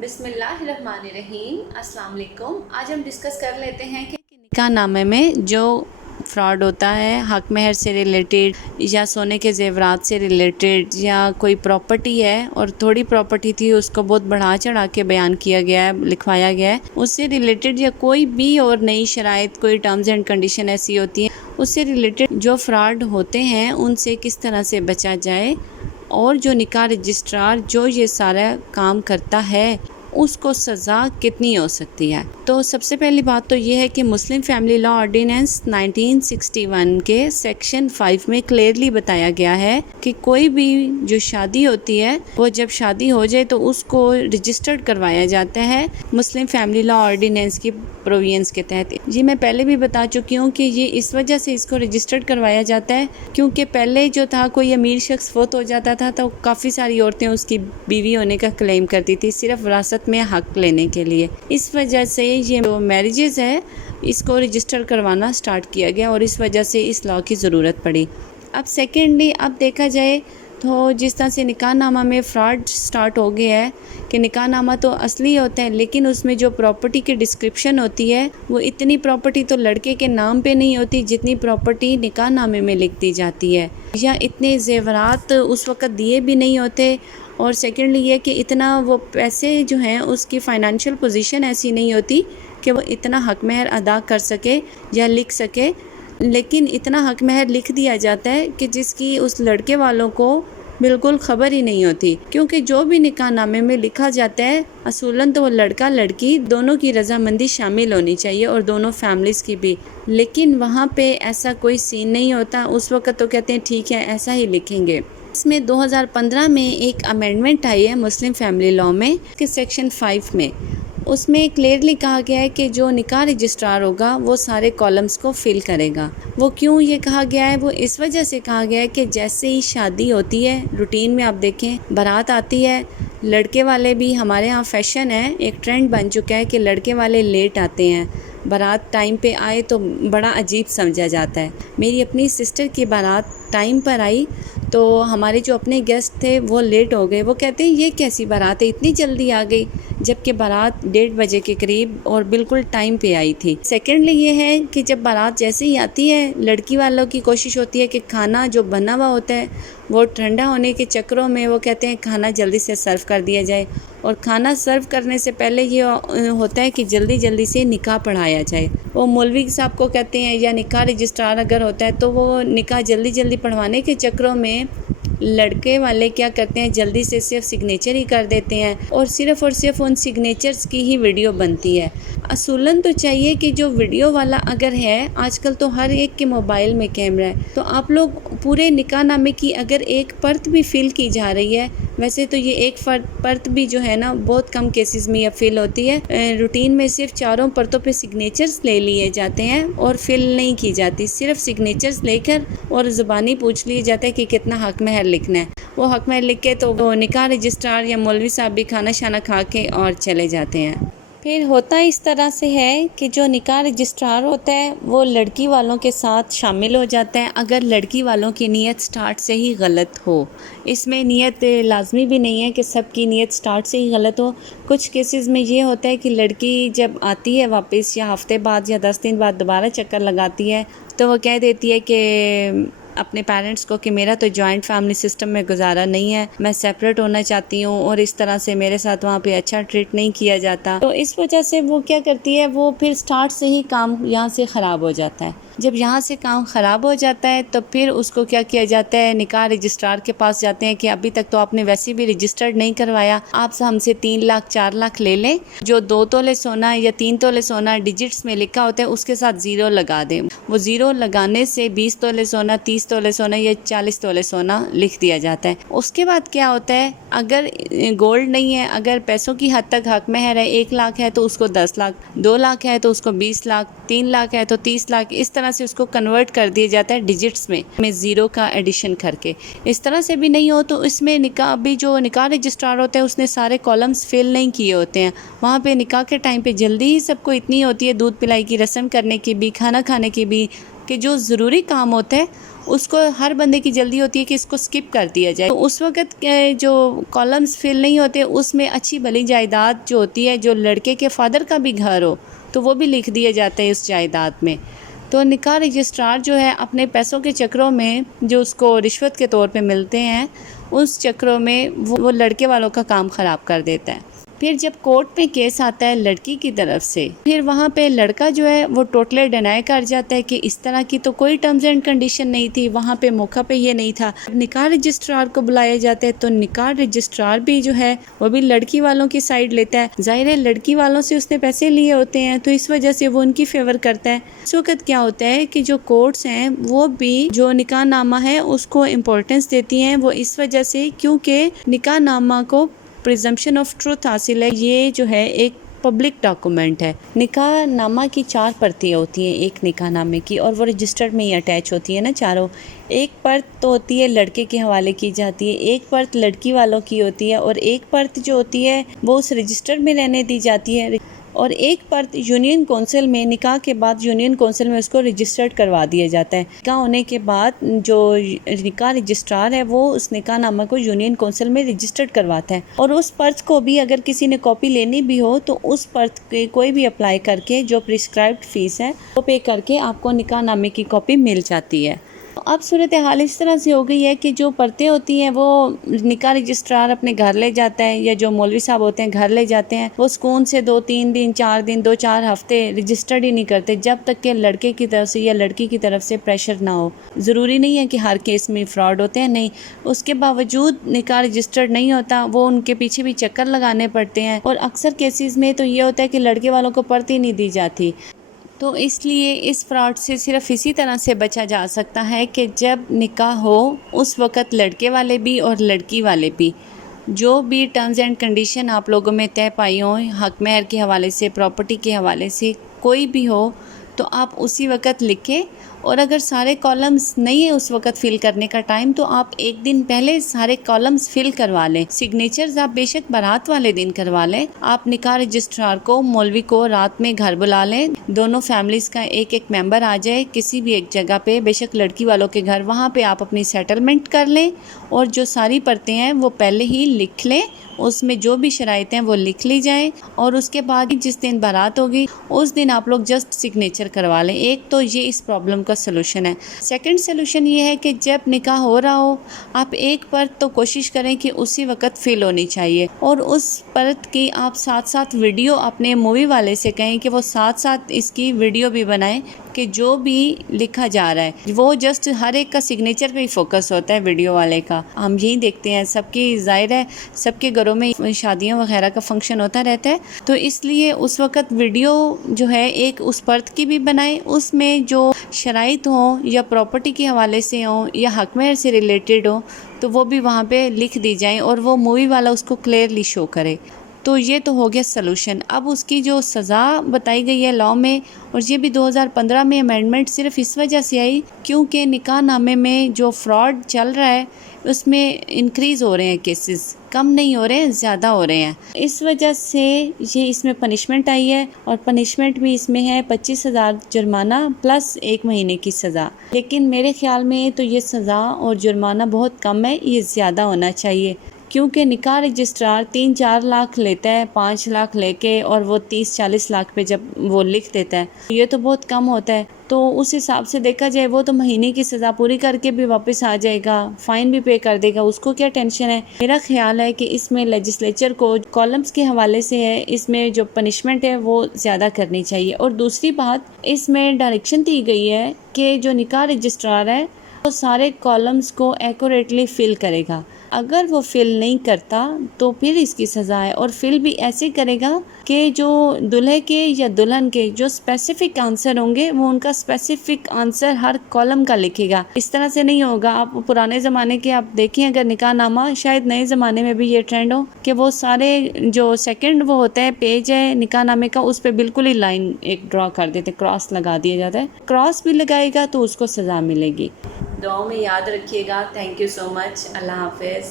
بسم اللہ الرحمن الرحیم۔ السلام علیکم۔ آج ہم ڈسکس کر لیتے ہیں کہ نکاح نامے میں جو فراڈ ہوتا ہے حق مہر سے ریلیٹڈ یا سونے کے زیورات سے ریلیٹڈ یا کوئی پراپرٹی ہے اور تھوڑی پراپرٹی تھی اس کو بہت بڑھا چڑھا کے بیان کیا گیا ہے، لکھوایا گیا ہے، اس سے ریلیٹڈ یا کوئی بھی اور نئی شرائط، کوئی ٹرمز اینڈ کنڈیشن ایسی ہوتی ہیں اس سے ریلیٹڈ جو فراڈ ہوتے ہیں ان سے کس طرح سے بچا جائے، اور جو نکاح رجسٹرار جو یہ سارا کام کرتا ہے اس کو سزا کتنی ہو سکتی ہے۔ تو سب سے پہلی بات تو یہ ہے کہ مسلم فیملی لا آرڈیننس 1961 کے سیکشن 5 میں کلیئرلی بتایا گیا ہے کہ کوئی بھی جو شادی ہوتی ہے وہ جب شادی ہو جائے تو اس کو رجسٹرڈ کروایا جاتا ہے مسلم فیملی لا آرڈیننس کی پرووینس کے تحت۔ یہ میں پہلے بھی بتا چکی ہوں کہ یہ اس وجہ سے اس کو رجسٹرڈ کروایا جاتا ہے کیونکہ پہلے جو تھا کوئی امیر شخص فوت ہو جاتا تھا تو کافی ساری عورتیں اس کی بیوی ہونے کا کلیم کرتی تھی صرف وراثت میں حق لینے کے لیے۔ اس وجہ سے یہ جو میرجز ہے اس کو رجسٹر کروانا سٹارٹ کیا گیا اور اس وجہ سے اس لاء کی ضرورت پڑی۔ اب سیکنڈلی اب دیکھا جائے تو جس طرح سے نکاح نامہ میں فراڈ سٹارٹ ہو گیا ہے کہ نکاح نامہ تو اصلی ہوتا ہے لیکن اس میں جو پراپرٹی کی ڈسکرپشن ہوتی ہے وہ اتنی پراپرٹی تو لڑکے کے نام پہ نہیں ہوتی جتنی پراپرٹی نکاح نامے میں لکھ دی جاتی ہے، یا اتنے زیورات اس وقت دیے بھی نہیں ہوتے، اور سیکنڈلی یہ کہ اتنا وہ پیسے جو ہیں اس کی فائنانشیل پوزیشن ایسی نہیں ہوتی کہ وہ اتنا حق مہر ادا کر سکے یا لکھ سکے، لیکن اتنا حق مہر لکھ دیا جاتا ہے کہ جس کی اس لڑکے والوں کو بالکل خبر ہی نہیں ہوتی، کیونکہ جو بھی نکاح نامے میں لکھا جاتا ہے اصولاً تو وہ لڑکا لڑکی دونوں کی رضامندی شامل ہونی چاہیے اور دونوں فیملیز کی بھی، لیکن وہاں پہ ایسا کوئی سین نہیں ہوتا۔ اس وقت تو کہتے ہیں ٹھیک ہے ایسا ہی لکھیں گے۔ اس میں 2015 میں ایک امینڈمنٹ آئی ہے مسلم فیملی لاء میں کہ سیکشن 5 میں اس میں کلیئرلی کہا گیا ہے کہ جو نکاح رجسٹرار ہوگا وہ سارے کالمز کو فل کرے گا۔ وہ کیوں یہ کہا گیا ہے؟ وہ اس وجہ سے کہا گیا ہے کہ جیسے ہی شادی ہوتی ہے روٹین میں آپ دیکھیں بارات آتی ہے، لڑکے والے بھی ہمارے ہاں فیشن ہے، ایک ٹرینڈ بن چکا ہے کہ لڑکے والے لیٹ آتے ہیں، بارات ٹائم پہ آئے تو بڑا عجیب سمجھا جاتا ہے۔ میری اپنی سسٹر کی بارات ٹائم پر آئی تو ہمارے جو اپنے گیسٹ تھے وہ لیٹ ہو گئے، وہ کہتے ہیں یہ کیسی بارات ہے اتنی جلدی آ گئی، جبکہ بارات 1:30 بجے کے قریب اور بالکل ٹائم پہ آئی تھی۔ سیکنڈلی یہ ہے کہ جب بارات جیسے ہی آتی ہے لڑکی والوں کی کوشش ہوتی ہے کہ کھانا جو بنا ہوا ہوتا ہے وہ ٹھنڈا ہونے کے چکروں میں وہ کہتے ہیں کھانا جلدی سے سرو کر دیا جائے، اور کھانا سرو کرنے سے پہلے یہ ہوتا ہے کہ جلدی جلدی سے نکاح پڑھایا جائے۔ وہ مولوی صاحب کو کہتے ہیں یا نکاح رجسٹرار اگر ہوتا ہے تو وہ نکاح جلدی جلدی پڑھوانے کے چکروں میں لڑکے والے کیا کرتے ہیں جلدی سے صرف سگنیچر ہی کر دیتے ہیں اور صرف ان سگنیچرز کی ہی ویڈیو بنتی ہے۔ اصولاً تو چاہیے کہ جو ویڈیو والا اگر ہے، آج کل تو ہر ایک کے موبائل میں کیمرہ ہے، تو آپ لوگ پورے نکاح نامے کی اگر ایک پرت بھی فل کی جا رہی ہے، ویسے تو یہ ایک پرت بھی جو ہے نا بہت کم کیسز میں یہ فل ہوتی ہے، روٹین میں صرف 4 پرتوں پہ سگنیچرز لے لیے جاتے ہیں اور فل نہیں کی جاتی، صرف سگنیچرز لے کر اور زبانی پوچھ لیے جاتا ہے کہ کتنا حق مہر لکھنا ہے۔ وہ حق مہر لکھ کے تو وہ نکاح رجسٹرار یا مولوی صاحب بھی کھانا شانا کھا کے اور چلے جاتے ہیں۔ پھر ہوتا اس طرح سے ہے کہ جو نکاح رجسٹرار ہوتا ہے وہ لڑکی والوں کے ساتھ شامل ہو جاتا ہے اگر لڑکی والوں کی نیت سٹارٹ سے ہی غلط ہو۔ اس میں نیت لازمی بھی نہیں ہے کہ سب کی نیت سٹارٹ سے ہی غلط ہو، کچھ کیسز میں یہ ہوتا ہے کہ لڑکی جب آتی ہے واپس یا ہفتے بعد یا 10 دن بعد دوبارہ چکر لگاتی ہے تو وہ کہہ دیتی ہے کہ اپنے پیرنٹس کو کہ میرا تو جوائنٹ فیملی سسٹم میں گزارا نہیں ہے، میں سیپریٹ ہونا چاہتی ہوں اور اس طرح سے میرے ساتھ وہاں پہ اچھا ٹریٹ نہیں کیا جاتا، تو اس وجہ سے وہ کیا کرتی ہے وہ پھر سٹارٹ سے ہی کام یہاں سے خراب ہو جاتا ہے۔ جب یہاں سے کام خراب ہو جاتا ہے تو پھر اس کو کیا کیا جاتا ہے، نکاح رجسٹرار کے پاس جاتے ہیں کہ ابھی تک تو آپ نے ویسے بھی رجسٹرڈ نہیں کروایا، آپ ہم سے 3 لاکھ 4 لاکھ لے لیں، جو 2 تولے سونا یا 3 تولے سونا ڈیجٹس میں لکھا ہوتا ہے اس کے ساتھ 0 لگا دیں، وہ 0 لگانے سے 20 تولے سونا 30 تولے سونا یا 40 تولے سونا لکھ دیا جاتا ہے۔ اس کے بعد کیا ہوتا ہے، اگر گولڈ نہیں ہے، اگر پیسوں کی حد تک حق مہر ہے 1 لاکھ ہے تو اس کو 10 لاکھ، 2 لاکھ ہے تو اس کو 20 لاکھ، 3 لاکھ ہے تو 30 لاکھ، اس طرح سے اس کو کنورٹ کر دیا جاتا ہے ڈیجٹس میں 0 کا ایڈیشن کر کے۔ اس طرح سے بھی نہیں ہو تو اس میں نکاح بھی جو نکاح رجسٹرار ہوتا ہے اس نے سارے کالمز فل نہیں کیے ہوتے ہیں، وہاں پہ نکاح کے ٹائم پہ جلدی ہی سب کو اتنی ہوتی ہے دودھ پلائی کی رسم کرنے کی بھی، کھانا کھانے کی بھی، کہ جو ضروری کام ہوتا ہے اس کو ہر بندے کی جلدی ہوتی ہے کہ اس کو سکپ کر دیا جائے. تو اس وقت جو کالمز فل نہیں ہوتے اس میں اچھی بھلی جائیداد جو ہوتی ہے، جو لڑکے کے فادر کا بھی گھر ہو تو وہ بھی لکھ دیا جاتا ہے اس جائیداد میں. تو نکاح رجسٹرار جو ہے اپنے پیسوں کے چکروں میں جو اس کو رشوت کے طور پہ ملتے ہیں، اس چکروں میں وہ لڑکے والوں کا کام خراب کر دیتا ہے. پھر جب کورٹ میں کیس آتا ہے لڑکی کی طرف سے، پھر وہاں پہ لڑکا جو ہے وہ ٹوٹلی ڈینائی کر جاتا ہے کہ اس طرح کی تو کوئی ٹرمز اینڈ کنڈیشن نہیں تھی، وہاں پہ موقع پہ یہ نہیں تھا. نکاح رجسٹرار کو بلایا جاتا ہے تو نکاح رجسٹرار بھی جو ہے وہ بھی لڑکی والوں کی سائڈ لیتا ہے. ظاہر ہے لڑکی والوں سے اس نے پیسے لیے ہوتے ہیں تو اس وجہ سے وہ ان کی فیور کرتا ہے. اس وقت کیا ہوتا ہے کہ جو کورٹس ہیں وہ بھی جو نکاح نامہ ہے اس کو امپورٹنس دیتی ہیں، وہ اس وجہ سے کیونکہ نکاح نامہ کو پریزمپشن آف ٹروتھ حاصل ہے. یہ جو ہے ایک پبلک ڈاکومنٹ ہے. نکاح نامہ کی 4 پرتیں ہوتی ہیں ایک نکاح نامے کی، اور وہ رجسٹرڈ میں ہی اٹیچ ہوتی ہے نا چاروں. ایک پرت تو ہوتی ہے لڑکے کے حوالے کی جاتی ہے، ایک پرت لڑکی والوں کی ہوتی ہے، اور ایک پرت جو ہوتی ہے وہ اس رجسٹر میں رہنے دی جاتی ہے، اور ایک پرت یونین کونسل میں نکاح کے بعد یونین کونسل میں اس کو رجسٹرڈ کروا دیا جاتا ہے. نکاح ہونے کے بعد جو نکاح رجسٹرار ہے وہ اس نکاح نامہ کو یونین کونسل میں رجسٹرڈ کرواتا ہے، اور اس پرت کو بھی اگر کسی نے کاپی لینی بھی ہو تو اس پرت کے کوئی بھی اپلائی کر کے جو پرسکرائبڈ فیس ہے وہ پے کر کے آپ کو نکاح نامے کی کاپی مل جاتی ہے. اب صورتحال اس طرح سے ہو گئی ہے کہ جو پرتیں ہوتی ہیں وہ نکاح رجسٹرار اپنے گھر لے جاتا ہے، یا جو مولوی صاحب ہوتے ہیں گھر لے جاتے ہیں. وہ سکون سے 2-3 دن 4 دن 2-4 ہفتے رجسٹرڈ ہی نہیں کرتے جب تک کہ لڑکے کی طرف سے یا لڑکی کی طرف سے پریشر نہ ہو. ضروری نہیں ہے کہ ہر کیس میں فراڈ ہوتے ہیں، نہیں، اس کے باوجود نکاح رجسٹرڈ نہیں ہوتا، وہ ان کے پیچھے بھی چکر لگانے پڑتے ہیں. اور اکثر کیسز میں تو یہ ہوتا ہے کہ لڑکے والوں کو پرتی نہیں دی جاتی. تو اس لیے اس فراڈ سے صرف اسی طرح سے بچا جا سکتا ہے کہ جب نکاح ہو اس وقت لڑکے والے بھی اور لڑکی والے بھی جو بھی ٹرمز اینڈ کنڈیشن آپ لوگوں میں طے پائی ہوں، حق مہر کے حوالے سے، پراپرٹی کے حوالے سے، کوئی بھی ہو تو آپ اسی وقت لکھیں. اور اگر سارے کالمز نہیں ہے اس وقت فل کرنے کا ٹائم تو آپ ایک دن پہلے سارے کالمز فل کروا لیں. سگنیچرز آپ بے شک بارات والے دن کروا لیں. آپ نکاح رجسٹرار کو، مولوی کو رات میں گھر بلا لیں، دونوں فیملیز کا ایک ممبر آ جائے کسی بھی ایک جگہ پہ، بے شک لڑکی والوں کے گھر، وہاں پہ آپ اپنی سیٹلمنٹ کر لیں، اور جو ساری پرتیں ہیں وہ پہلے ہی لکھ لیں، اس میں جو بھی شرائط ہیں وہ لکھ لی جائیں. اور اس کے بعد جس دن بارات ہوگی اس دن آپ لوگ جسٹ سگنیچر کروا لیں. ایک تو یہ اس پرابلم کا سلوشن ہے. سیکنڈ سلوشن یہ ہے کہ جب نکاح ہو رہا ہو آپ ایک پرت تو کوشش کریں کہ اسی وقت فل ہونی چاہیے، اور اس پرت کی آپ ساتھ ساتھ ویڈیو اپنے مووی والے سے کہیں کہ وہ ساتھ ساتھ اس کی ویڈیو بھی بنائیں کہ جو بھی لکھا جا رہا ہے وہ جسٹ ہر ایک کا سگنیچر پہ ہی فوکس ہوتا ہے ویڈیو والے کا. ہم یہی دیکھتے ہیں سب کی، ظاہر ہے سب کے گھروں میں شادیوں وغیرہ کا فنکشن ہوتا رہتا ہے، تو اس لیے اس وقت ویڈیو جو ہے ایک اس پرت کی بھی بنائیں، اس میں جو شرائط ہوں یا پراپرٹی کے حوالے سے ہوں یا حق مہر سے ریلیٹڈ ہوں تو وہ بھی وہاں پہ لکھ دی جائیں، اور وہ مووی والا اس کو کلیئرلی شو کرے. تو یہ تو ہو گیا سلوشن. اب اس کی جو سزا بتائی گئی ہے لا میں، اور یہ بھی 2015 میں امینڈمنٹ صرف اس وجہ سے آئی کیونکہ نکاح نامے میں جو فراڈ چل رہا ہے اس میں انکریز ہو رہے ہیں کیسز، کم نہیں ہو رہے ہیں، زیادہ ہو رہے ہیں. اس وجہ سے یہ اس میں پنشمنٹ آئی ہے، اور پنشمنٹ بھی اس میں ہے 25,000 جرمانہ پلس 1 مہینے کی سزا. لیکن میرے خیال میں تو یہ سزا اور جرمانہ بہت کم ہے، یہ زیادہ ہونا چاہیے، کیونکہ نکاح رجسٹرار 3-4 لاکھ لیتا ہے، 5 لاکھ لے کے، اور وہ 30-40 لاکھ پہ جب وہ لکھ دیتا ہے یہ تو بہت کم ہوتا ہے. تو اس حساب سے دیکھا جائے وہ تو مہینے کی سزا پوری کر کے بھی واپس آ جائے گا، فائن بھی پے کر دے گا، اس کو کیا ٹینشن ہے. میرا خیال ہے کہ اس میں لیجسلیچر کو کالمز کے حوالے سے ہے، اس میں جو پنشمنٹ ہے وہ زیادہ کرنی چاہیے. اور دوسری بات اس میں ڈائریکشن دی گئی ہے کہ جو نکاح رجسٹرار ہے وہ سارے کالمز کو ایکوریٹلی فل کرے گا. اگر وہ فل نہیں کرتا تو پھر اس کی سزا ہے، اور فل بھی ایسے کرے گا کہ جو دلہے کے یا دلہن کے جو اسپیسیفک آنسر ہوں گے وہ ان کا اسپیسیفک آنسر ہر کالم کا لکھے گا. اس طرح سے نہیں ہوگا. آپ پرانے زمانے کے آپ دیکھیں اگر نکاح نامہ، شاید نئے زمانے میں بھی یہ ٹرینڈ ہو کہ وہ سارے جو سیکنڈ وہ ہوتا ہے پیج ہے نکاح نامے کا اس پہ بالکل ہی لائن ایک ڈرا کر دیتے، کراس لگا دیا جاتا ہے. کراس بھی لگائے گا تو اس کو سزا ملے گی. دعاؤں میں یاد رکھیے گا. تھینک یو سو مچ. اللہ حافظ.